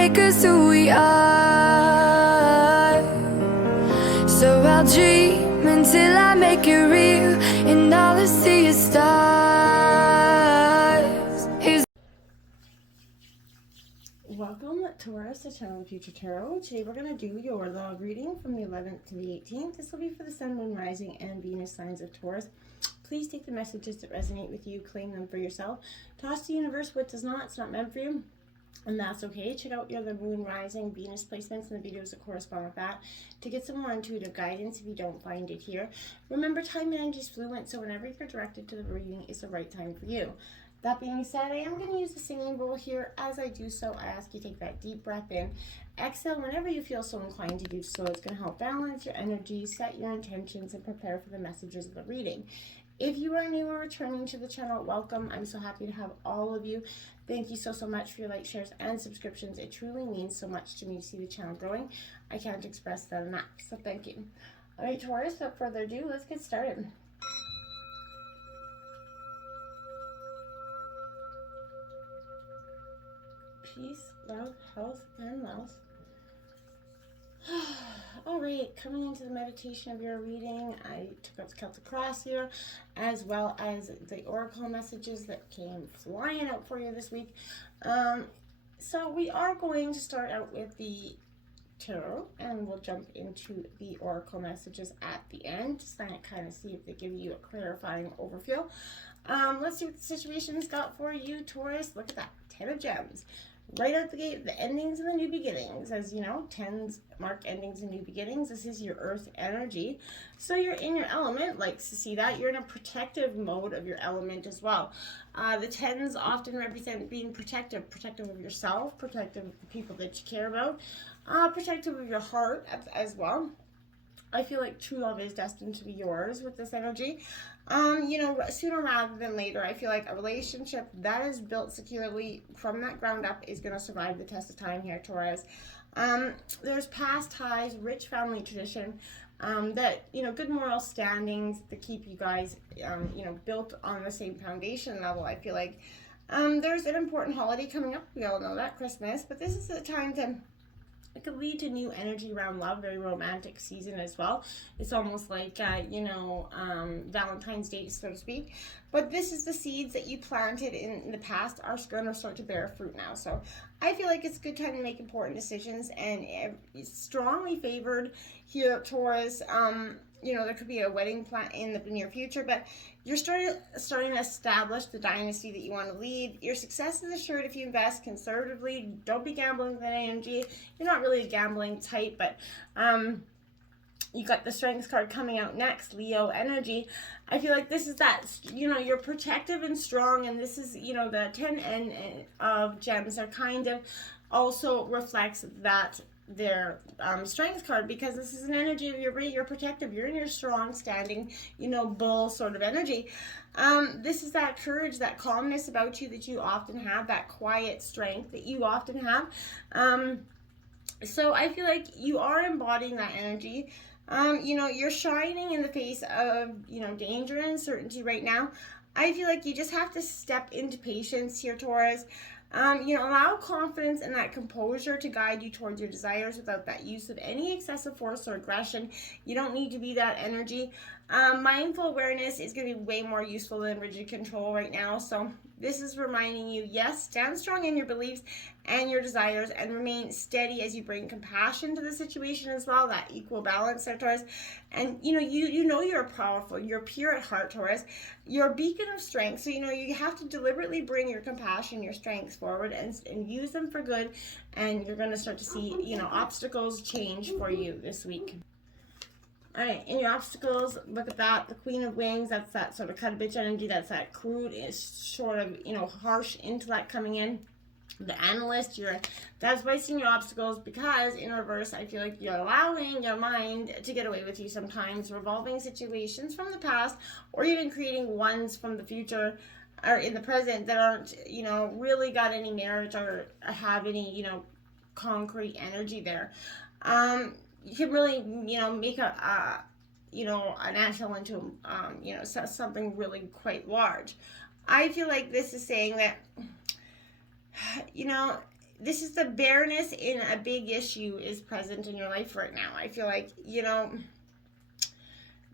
make us who we are. So I'll dream until I make it real, and all I see is stars. Welcome, Taurus, to Channel of Future Tarot. Today we're going to do your love reading from the 11th to the 18th. This will be for the Sun, Moon, Rising, and Venus signs of Taurus. Please take the messages that resonate with you, claim them for yourself. Toss to the universe what does not, it's not meant for you, and that's okay. Check out your Moon, Rising, Venus placements and the videos that correspond with that to get some more intuitive guidance if you don't find it here. Remember, time and energy is fluent, so whenever you're directed to the reading, it's the right time for you. That being said, I am going to use the singing bowl here. As I do so, I ask you to take that deep breath in. Exhale whenever you feel so inclined to do so. It's going to help balance your energy, set your intentions, and prepare for the messages of the reading. If you are new or returning to the channel, welcome. I'm so happy to have all of you. Thank you so much for your likes, shares, and subscriptions. It truly means so much to me to see the channel growing. I can't express that enough, so thank you. All right, Taurus, without further ado, let's get started. Peace, love, health, and wealth. All right, coming into the meditation of your reading, I took out the Celtic Cross here, as well as the oracle messages that came flying out for you this week. So we are going to start out with the tarot, and we'll jump into the oracle messages at the end, just to kind of see if they give you a clarifying overview. Let's see what the situation's got for you, Taurus. Look at that, 10 of Gems. Right out the gate, the endings and the new beginnings. As you know, 10s mark endings and new beginnings. This is your earth energy. So you're in your element, likes to see that. You're in a protective mode of your element as well. The 10s often represent being protective of yourself, protective of the people that you care about, protective of your heart as well. I feel like true love is destined to be yours with this energy. Sooner rather than later, I feel like a relationship that is built securely from that ground up is going to survive the test of time here, Taurus. There's past ties, rich family tradition, good moral standings that keep you guys, built on the same foundation level. I feel like there's an important holiday coming up. We all know that, Christmas, but this is the time to... It could lead to new energy around love, very romantic season as well. It's almost like, Valentine's Day, so to speak. But this is the seeds that you planted in the past are going to start to bear fruit now. So I feel like it's a good time to make important decisions, and it's strongly favored here, Taurus. There could be a wedding plan in the near future, but you're starting to establish the dynasty that you want to lead. Your success is assured if you invest conservatively. Don't be gambling with that energy. You're not really a gambling type, but you got the Strength card coming out next, Leo energy. I feel like this is that, you're protective and strong, and this is, the 10 of Gems are kind of also reflects that their Strength card, because this is an energy of you're protective, you're in your strong standing, bull sort of energy. This is that courage, that calmness about you that you often have, that quiet strength that you often have. So I feel like you are embodying that energy. You're shining in the face of, danger and uncertainty right now. I feel like you just have to step into patience here, Taurus. Allow confidence and that composure to guide you towards your desires without that use of any excessive force or aggression. You don't need to be that energy. Mindful awareness is going to be way more useful than rigid control right now. So this is reminding you, yes, stand strong in your beliefs and your desires, and remain steady as you bring compassion to the situation as well, that equal balance there, Taurus. And you're powerful, you're pure at heart, Taurus. You're a beacon of strength, so you have to deliberately bring your compassion, your strengths forward, and use them for good, and you're going to start to see obstacles change for you this week. All right, in your obstacles, look at that, the Queen of Wings. That's that sort of cut a bitch energy. That's that crude, is sort of harsh intellect coming in. The Analyst, that's wasting your obstacles, because in reverse, I feel like you're allowing your mind to get away with you sometimes, revolving situations from the past, or even creating ones from the future or in the present that aren't, really got any merit or have any, concrete energy there. You can really, make a national into, something really quite large. I feel like this is saying that, this is the bareness in a big issue is present in your life right now. I feel like, you know,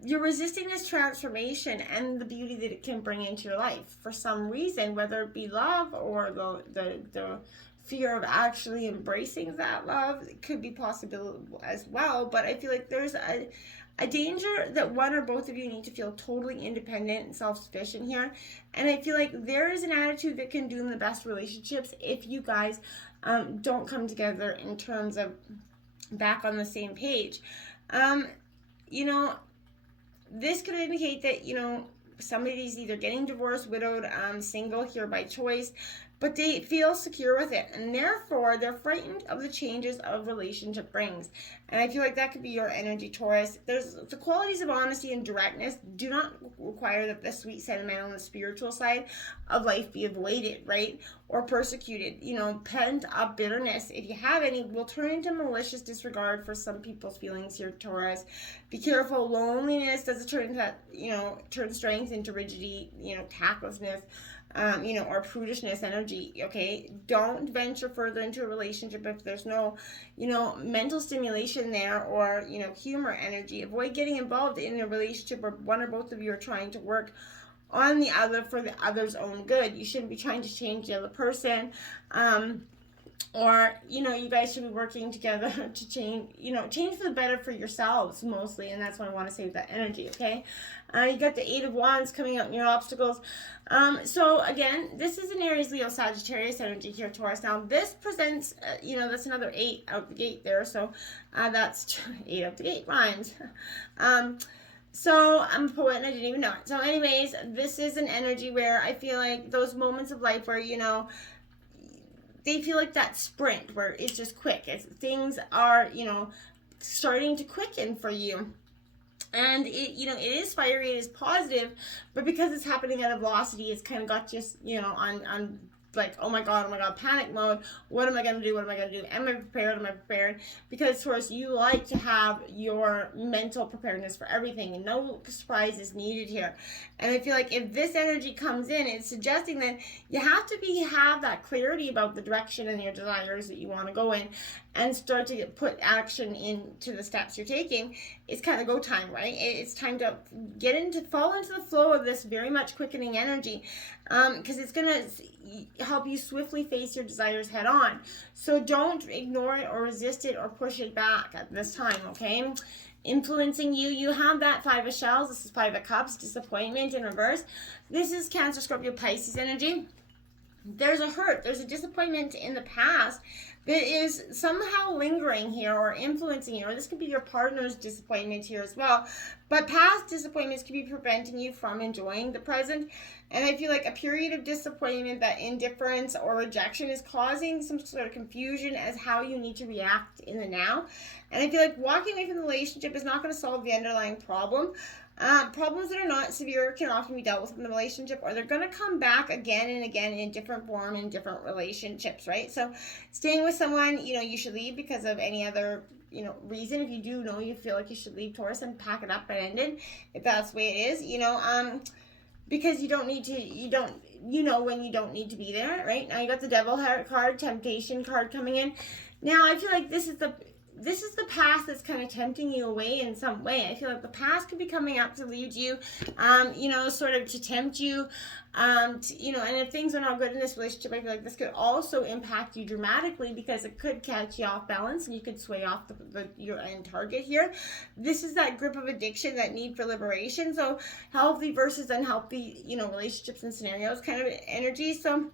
you're resisting this transformation and the beauty that it can bring into your life for some reason, whether it be love or the fear of actually embracing that love. It could be possible as well, but I feel like there's a danger that one or both of you need to feel totally independent and self-sufficient here. And I feel like there is an attitude that can doom the best relationships if you guys don't come together in terms of back on the same page. You know, this could indicate that, you know, somebody's either getting divorced, widowed, single here by choice, but they feel secure with it, and therefore they're frightened of the changes a relationship brings. And I feel like that could be your energy, Taurus. There's the qualities of honesty and directness do not require that the sweet, sentimental, and spiritual side of life be avoided, right? Or persecuted. You know, pent up bitterness, if you have any, will turn into malicious disregard for some people's feelings here, Taurus. Be careful. Loneliness does it turn into that, you know, turn strength into rigidity, you know, tactlessness. You know, or prudishness energy, okay? Don't venture further into a relationship if there's no, you know, mental stimulation there or, you know, humor energy. Avoid getting involved in a relationship where one or both of you are trying to work on the other for the other's own good. You shouldn't be trying to change the other person. Or, you know, you guys should be working together to change, you know, change for the better for yourselves mostly. And that's what I want to say with that energy, okay? You got the Eight of Wands coming up in your obstacles. So again, this is an Aries, Leo, Sagittarius energy here, Taurus. Now this presents, you know, that's another 8 out the gate there. So that's 8 out the gate rhymes. So I'm a poet and I didn't even know it. So anyways, this is an energy where I feel like those moments of life where, you know, they feel like that sprint where it's just quick. Things are, you know, starting to quicken for you. And it, you know, it is fiery, it is positive, but because it's happening at a velocity, it's kind of got just, you know, on like, oh my god, panic mode. What am I going to do? What am I going to do? Am I prepared? Am I prepared? Because, Taurus, you like to have your mental preparedness for everything, and no surprise is needed here. And I feel like if this energy comes in, it's suggesting that you have to have that clarity about the direction and your desires that you want to go in, and start to put action into the steps you're taking. It's kind of go time, right? It's time to fall into the flow of this very much quickening energy, because it's going to help you swiftly face your desires head on. So don't ignore it or resist it or push it back at this time, okay? Influencing you have that Five of Shells. This is Five of Cups, disappointment in reverse. This is Cancer, Scorpio, Pisces energy. There's a hurt, there's a disappointment in the past that is somehow lingering here or influencing you, or this could be your partner's disappointment here as well. But past disappointments could be preventing you from enjoying the present. And I feel like a period of disappointment, that indifference or rejection, is causing some sort of confusion as how you need to react in the now. And I feel like walking away from the relationship is not going to solve the underlying problem. Problems that are not severe can often be dealt with in the relationship, or they're going to come back again and again in different form in different relationships, right? So staying with someone, you know, you should leave because of any other, you know, reason. If you do know you feel like you should leave, Taurus, and pack it up and end it, if that's the way it is, you know, because you don't need to, you know when you don't need to be there, right? Now you got the Devil card, Temptation card coming in. Now I feel like this is the past that's kind of tempting you away in some way. I feel like the past could be coming up to lead you, you know, sort of to tempt you, you know, and if things are not good in this relationship, I feel like this could also impact you dramatically because it could catch you off balance and you could sway off your end target here. This is that grip of addiction, that need for liberation. So healthy versus unhealthy, you know, relationships and scenarios kind of energy. So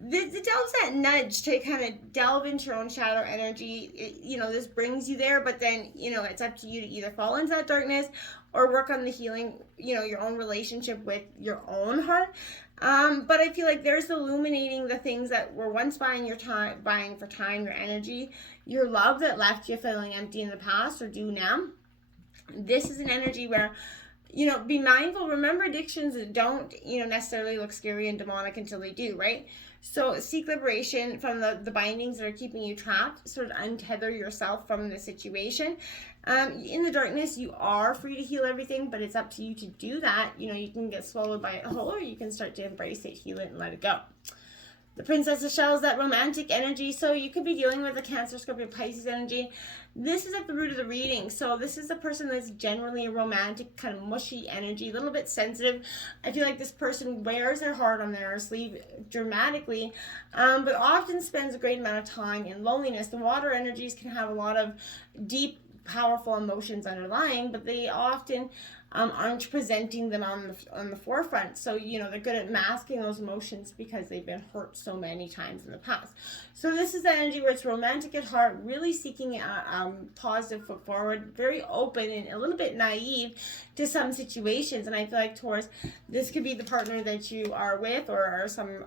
the delve's that nudge to kind of delve into your own shadow energy. You know, this brings you there, but then, you know, it's up to you to either fall into that darkness or work on the healing, you know, your own relationship with your own heart. But I feel like there's illuminating the things that were once buying for time, your energy, your love that left you feeling empty in the past or do now. This is an energy where, you know, be mindful. Remember, addictions don't, you know, necessarily look scary and demonic until they do, right? So seek liberation from the bindings that are keeping you trapped. Sort of untether yourself from the situation. In the darkness, you are free to heal everything, but it's up to you to do that. You know, you can get swallowed by it whole, or you can start to embrace it, heal it, and let it go. The Princess of Shells, that romantic energy. So you could be dealing with a Cancer, Scorpio, Pisces energy. This is at the root of the reading. So this is a person that's generally a romantic, kind of mushy energy, a little bit sensitive. I feel like this person wears their heart on their sleeve dramatically, but often spends a great amount of time in loneliness. The water energies can have a lot of deep, powerful emotions underlying, but they often aren't presenting them on the forefront. So, they're good at masking those emotions because they've been hurt so many times in the past. So this is the energy where it's romantic at heart, really seeking a positive foot forward, very open and a little bit naive to some situations. And I feel like, Taurus, this could be the partner that you are with, or are some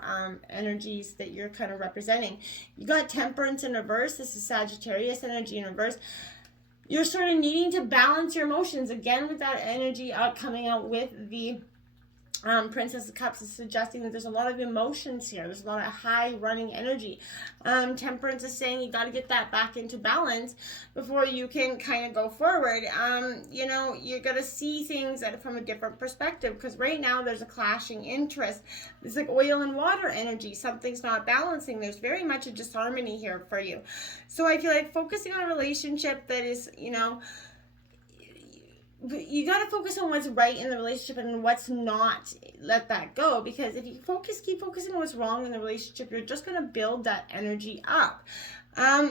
energies that you're kind of representing. You got Temperance in reverse. This is Sagittarius energy in reverse. You're sort of needing to balance your emotions again with that energy coming out with the Princess of Cups, is suggesting that there's a lot of emotions here. There's a lot of high running energy. Temperance is saying you got to get that back into balance before you can kind of go forward. You're going to see things from a different perspective, because right now there's a clashing interest. It's like oil and water energy. Something's not balancing. There's very much a disharmony here for you. So I feel like focusing on a relationship that is, you got to focus on what's right in the relationship and what's not. Let that go, because if you keep focusing on what's wrong in the relationship, you're just going to build that energy up.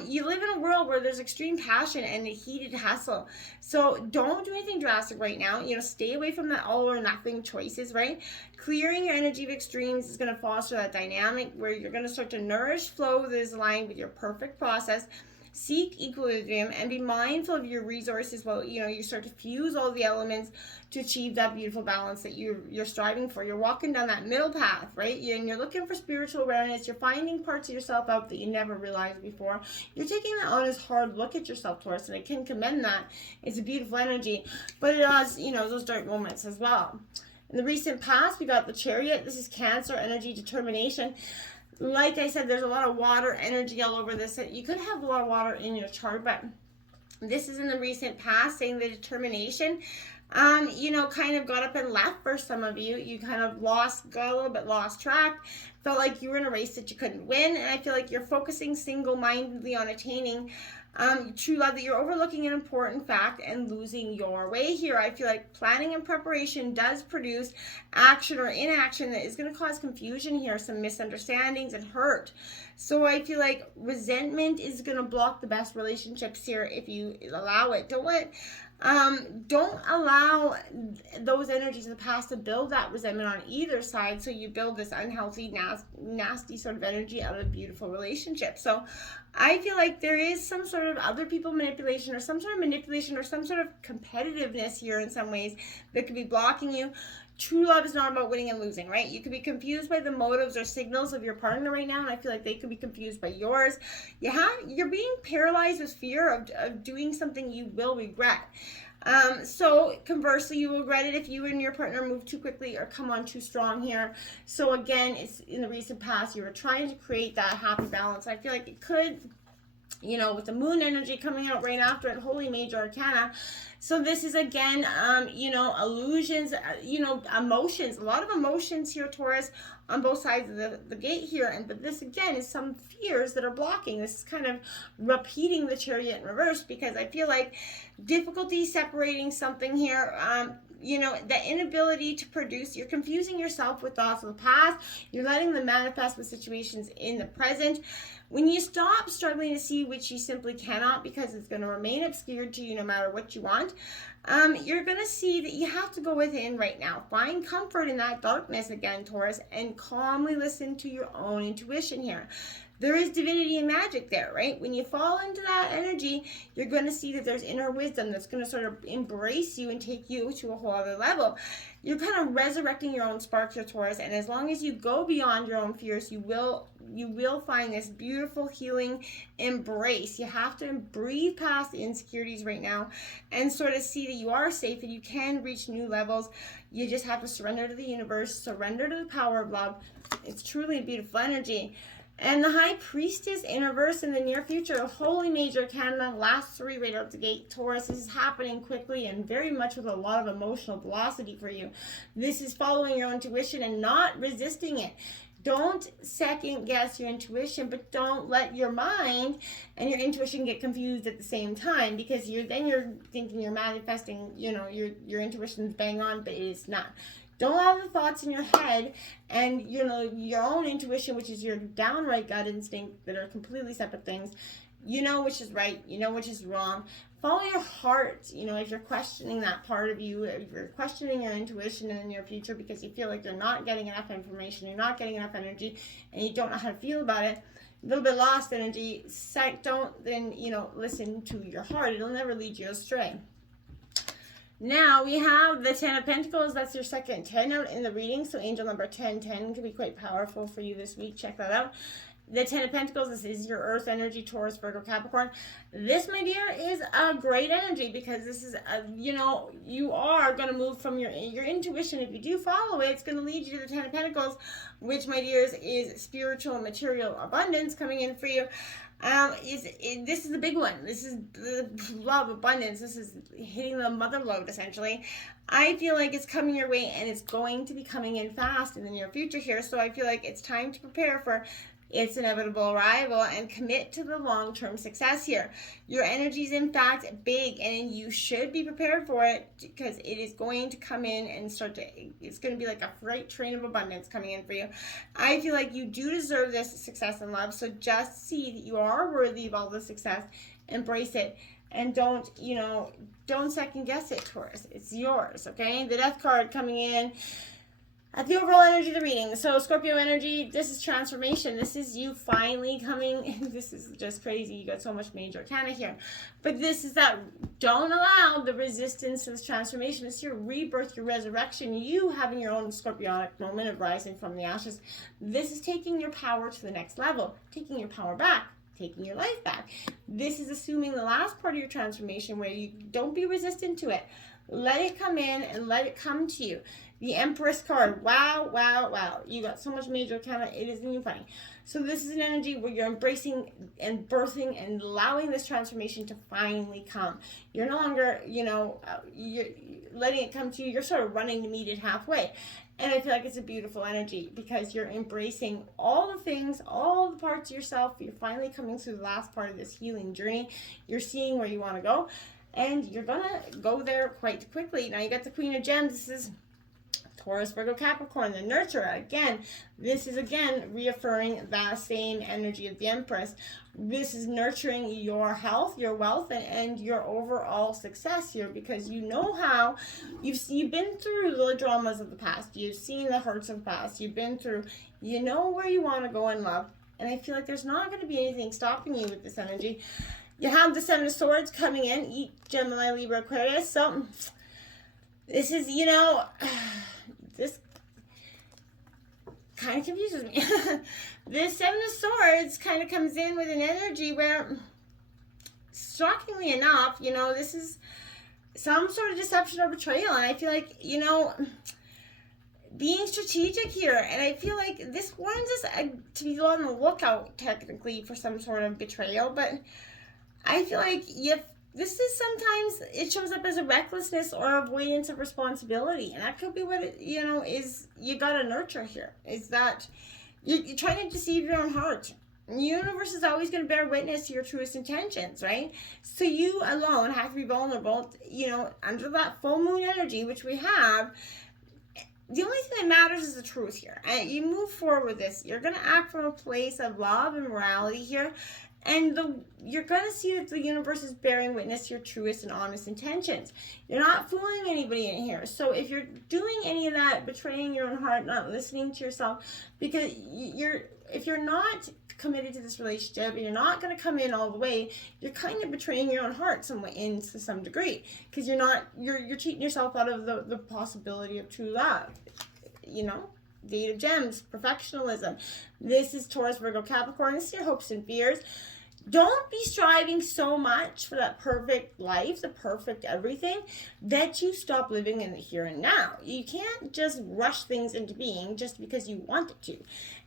You live in a world where there's extreme passion and a heated hustle. So don't do anything drastic right now. Stay away from the all or nothing choices, right? Clearing your energy of extremes is going to foster that dynamic where you're going to start to nourish flow that is aligned with your perfect process. Seek equilibrium and be mindful of your resources while you start to fuse all the elements to achieve that beautiful balance that you're striving for. You're walking down that middle path, right? And you're looking for spiritual awareness. You're finding parts of yourself out that you never realized before. You're taking that honest, hard look at yourself, Taurus, and I can commend that. It's a beautiful energy, but it has those dark moments as well. In the recent past, we got the Chariot. This is Cancer energy, determination. Like I said, there's a lot of water energy all over this. You could have a lot of water in your chart, but this is in the recent past, saying the determination, kind of got up and left for some of you. You kind of got a little bit lost track, felt like you were in a race that you couldn't win, and I feel like you're focusing single-mindedly on attaining true love, that you're overlooking an important fact and losing your way here. I feel like planning and preparation does produce action or inaction that is going to cause confusion here, some misunderstandings and hurt. So I feel like resentment is going to block the best relationships here if you allow it. Don't allow those energies of the past to build that resentment on either side, so you build this unhealthy, nasty sort of energy out of a beautiful relationship. So I feel like there is some sort of other people manipulation, or some sort of manipulation, or some sort of competitiveness here in some ways that could be blocking you. True love is not about winning and losing, right? You could be confused by the motives or signals of your partner right now, and I feel like they could be confused by yours. You're being paralyzed with fear of doing something you will regret. So conversely, you will regret it if you and your partner move too quickly or come on too strong here. So again, it's in the recent past, you were trying to create that happy balance. I feel like it could, with the moon energy coming out right after it, Holy Major Arcana. So this is again, illusions, emotions, a lot of emotions here, Taurus, on both sides of the gate here. But this again is some fears that are blocking. This is kind of repeating the Chariot in reverse, because I feel like difficulty separating something here, the inability to produce, you're confusing yourself with thoughts of the past, you're letting them manifest with situations in the present. When you stop struggling to see which you simply cannot, because it's going to remain obscured to you no matter what you want, you're going to see that you have to go within right now. Find comfort in that darkness again, Taurus, and calmly listen to your own intuition here. There is divinity and magic there, right? When you fall into that energy, you're going to see that there's inner wisdom that's going to sort of embrace you and take you to a whole other level. You're kind of resurrecting your own spark here, Taurus, and as long as you go beyond your own fears, you will find this beautiful healing embrace. You have to breathe past the insecurities right now and sort of see that you are safe and you can reach new levels. You just have to surrender to the universe, surrender to the power of love. It's truly a beautiful energy. And the High Priestess in reverse in the near future, Holy Major Arcana, last three right out the gate, Taurus. This is happening quickly and very much with a lot of emotional velocity for you. This is following your intuition and not resisting it. Don't second guess your intuition, but don't let your mind and your intuition get confused at the same time, because you're thinking you're manifesting, your intuition's bang on, but it is not. Don't allow the thoughts in your head and your own intuition, which is your downright gut instinct, that are completely separate things. You know which is right, you know which is wrong. Follow your heart. If you're questioning that part of you, if you're questioning your intuition in your future because you feel like you're not getting enough information, you're not getting enough energy, and you don't know how to feel about it, a little bit lost energy, don't then, listen to your heart. It'll never lead you astray. Now we have the 10 of Pentacles. That's your second 10 out in the reading. So angel number 1010 can be quite powerful for you this week. Check that out. The 10 of Pentacles, this is your earth energy, Taurus, Virgo, Capricorn. This, my dear, is a great energy, because this is, you are going to move from your intuition. If you do follow it, it's going to lead you to the 10 of Pentacles, which, my dears, is spiritual and material abundance coming in for you. This is the big one. This is the love, abundance. This is hitting the mother lode, essentially. I feel like it's coming your way, and it's going to be coming in fast in the near future here. So I feel like it's time to prepare for its inevitable arrival and commit to the long-term success here. Your energy is in fact big, and you should be prepared for it, because it is going to come in and it's going to be like a freight train of abundance coming in for you. I feel like you do deserve this success and love, so just see that you are worthy of all the success, embrace it, and don't second guess it, Taurus. It's yours, okay? The Death card coming in at the overall energy of the reading. So Scorpio energy, this is transformation. This is you finally coming. This is just crazy. You got so much major arcana here. But this is that, don't allow the resistance to this transformation. It's your rebirth, your resurrection. You having your own scorpionic moment of rising from the ashes. This is taking your power to the next level. Taking your power back. Taking your life back. This is assuming the last part of your transformation, where you don't be resistant to it. Let it come in and let it come to you. The Empress card. Wow, wow, wow. You got so much major arcana. It isn't even funny. So this is an energy where you're embracing and birthing and allowing this transformation to finally come. You're no longer, you're letting it come to you. You're sort of running to meet it halfway. And I feel like it's a beautiful energy, because you're embracing all the things, all the parts of yourself. You're finally coming through the last part of this healing journey. You're seeing where you want to go, and you're going to go there quite quickly. Now you got the Queen of Gems. This is Taurus, Virgo, Capricorn, the nurturer. Again, this is reaffirming that same energy of the Empress. This is nurturing your health, your wealth, and your overall success here, because you know how you've been through the dramas of the past. You've seen the hurts of the past. You've been through, you know where you want to go in love. And I feel like there's not going to be anything stopping you with this energy. You have the Seven of Swords coming in, Gemini, Libra, Aquarius. So this is, this kind of confuses me. This Seven of Swords kind of comes in with an energy where, shockingly enough, this is some sort of deception or betrayal. And I feel like, being strategic here. And I feel like this warns us to be on the lookout, technically, for some sort of betrayal. But I feel like this is sometimes, it shows up as a recklessness or avoidance of responsibility. And that could be what it, is you got to nurture here. Is that you're trying to deceive your own heart. The universe is always going to bear witness to your truest intentions, right? So you alone have to be vulnerable, under that full moon energy, which we have. The only thing that matters is the truth here. And you move forward with this. You're going to act from a place of love and morality here. And you're going to see that the universe is bearing witness to your truest and honest intentions. You're not fooling anybody in here. So if you're doing any of that, betraying your own heart, not listening to yourself, because if you're not committed to this relationship and you're not going to come in all the way, you're kind of betraying your own heart to some degree, because you're cheating yourself out of the possibility of true love. The Eight of Gems, perfectionism. This is Taurus, Virgo, Capricorn. This is your hopes and fears. Don't be striving so much for that perfect life, the perfect everything, that you stop living in the here and now. You can't just rush things into being just because you want it to.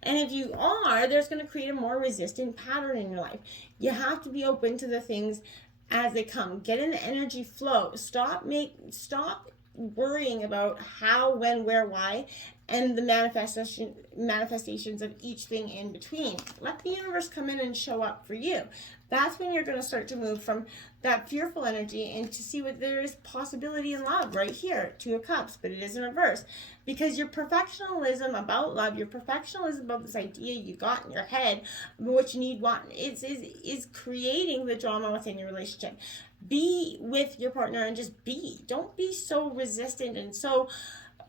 And if you are, there's going to create a more resistant pattern in your life. You have to be open to the things as they come. Get in the energy flow. Stop worrying about how, when, where, why, and the manifestations of each thing in between. Let the universe come in and show up for you. That's when you're going to start to move from that fearful energy and to see what there is possibility in love right here. Two of Cups, but it is in reverse. Because your perfectionism about love, your perfectionism about this idea you got in your head, what you need, want, is creating the drama within your relationship. Be with your partner and just be. Don't be so resistant and so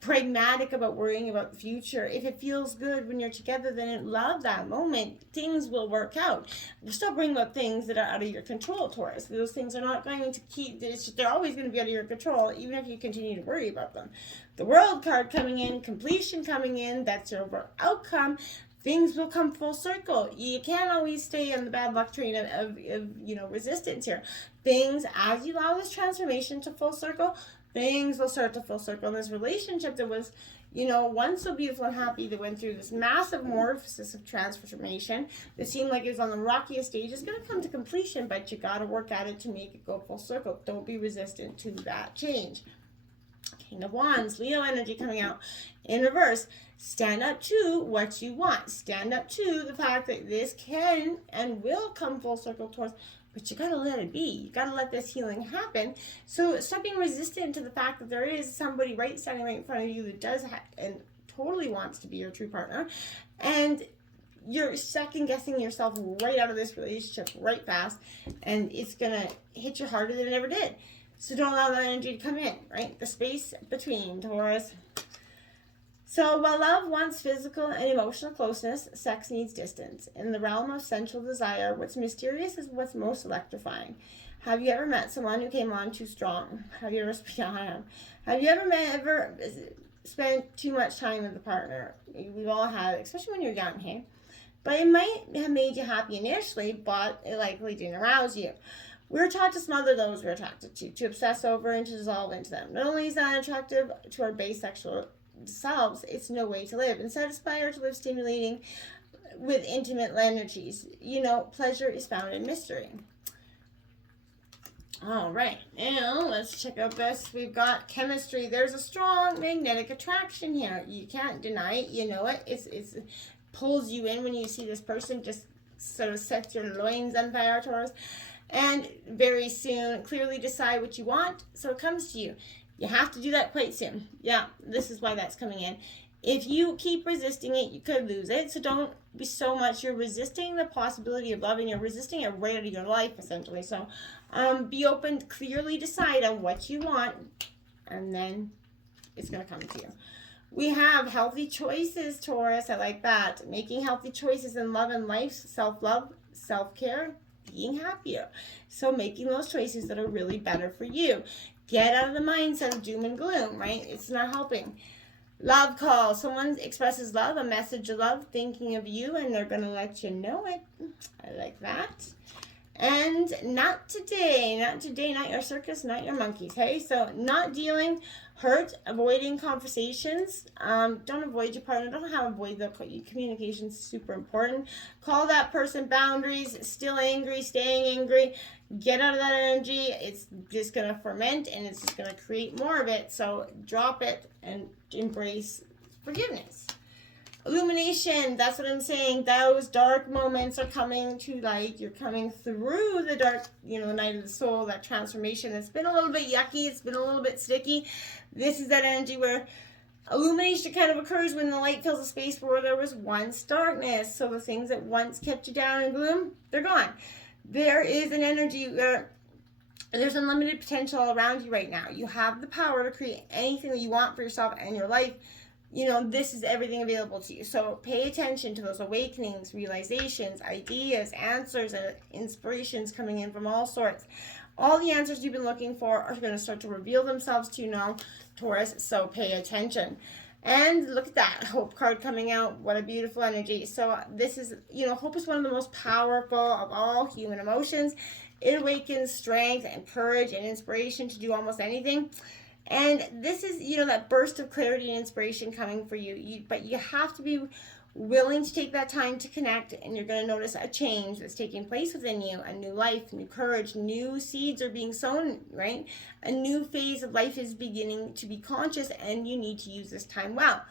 pragmatic about worrying about the future. If it feels good when you're together, then love that moment. Things will work out. Stop worrying about things that are out of your control, Taurus. Those things are not going to keep, they're always going to be out of your control, even if you continue to worry about them. The World card coming in, completion coming in, that's your outcome. Things will come full circle. You can't always stay on the bad luck train of resistance here. Things, as you allow this transformation to full circle, things will start to full circle. And this relationship that was, once so beautiful and happy, that went through this massive morphosis of transformation that seemed like it was on the rockiest stage, is going to come to completion, but you got to work at it to make it go full circle. Don't be resistant to that change. King of Wands, Leo energy coming out in reverse. Stand up to what you want. Stand up to the fact that this can and will come full circle towards, but you gotta let it be. You gotta let this healing happen. So stop being resistant to the fact that there is somebody standing right in front of you that does and totally wants to be your true partner, and you're second guessing yourself right out of this relationship right fast, and it's gonna hit you harder than it ever did. So don't allow that energy to come in, right? The space between, Taurus. So while love wants physical and emotional closeness, sex needs distance. In the realm of sensual desire, what's mysterious is what's most electrifying. Have you ever met someone who came on too strong? Have you ever spent too much time with the partner? We've all had, especially when you're young, hey? But it might have made you happy initially, but it likely didn't arouse you. We're taught to smother those we're attracted to obsess over and to dissolve into them. Not only is that attractive to our base sexual selves, it's no way to live. Instead, aspire to live stimulating with intimate energies. Pleasure is found in mystery. All right, now let's check out this. We've got chemistry. There's a strong magnetic attraction here. You can't deny it. You know it. It pulls you in when you see this person. Just sort of sets your loins on fire, Taurus. And very soon, clearly decide what you want, so it comes to you. You have to do that quite soon. Yeah, this is why that's coming in. If you keep resisting it, you could lose it. So don't be so much, you're resisting the possibility of loving, you're resisting it right out of your life, essentially. So be open, clearly decide on what you want, and then it's going to come to you. We have healthy choices, Taurus. I like that. Making healthy choices in love and life, self-love, self-care, being happier. So making those choices that are really better for you. Get out of the mindset of doom and gloom, right? It's not helping. Love call. Someone expresses love, a message of love, thinking of you, and they're going to let you know it. I like that. And not today, not your circus, not your monkeys, hey? So not dealing, hurt, avoiding conversations. Don't avoid your partner. Don't have avoid the communication. Super important. Call that person boundaries. Still angry, staying angry. Get out of that energy. It's just going to ferment and it's just going to create more of it. So drop it and embrace forgiveness. Illumination, that's what I'm saying. Those dark moments are coming to light. You're coming through the dark, night of the soul, that transformation. It's been a little bit yucky. It's been a little bit sticky. This is that energy where illumination kind of occurs when the light fills a space where there was once darkness. So the things that once kept you down in gloom, they're gone. There is an energy where there's unlimited potential around you right now. You have the power to create anything that you want for yourself and your life. This is everything available to you. So pay attention to those awakenings, realizations, ideas, answers, and inspirations coming in from all sorts. All the answers you've been looking for are going to start to reveal themselves to you now, Taurus, so pay attention. And look at that, Hope card coming out. What a beautiful energy. So this is, hope is one of the most powerful of all human emotions. It awakens strength and courage and inspiration to do almost anything. And this is, that burst of clarity and inspiration coming for you. But you have to be willing to take that time to connect, and you're going to notice a change that's taking place within you, a new life, new courage, new seeds are being sown, right? A new phase of life is beginning to be conscious, and you need to use this time well.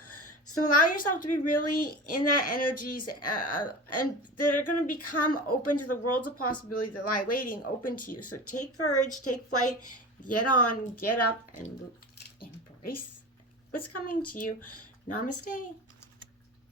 So allow yourself to be really in that energies, and that are going to become open to the worlds of possibility that lie waiting open to you. So take courage, take flight, get on, get up, and embrace what's coming to you. Namaste.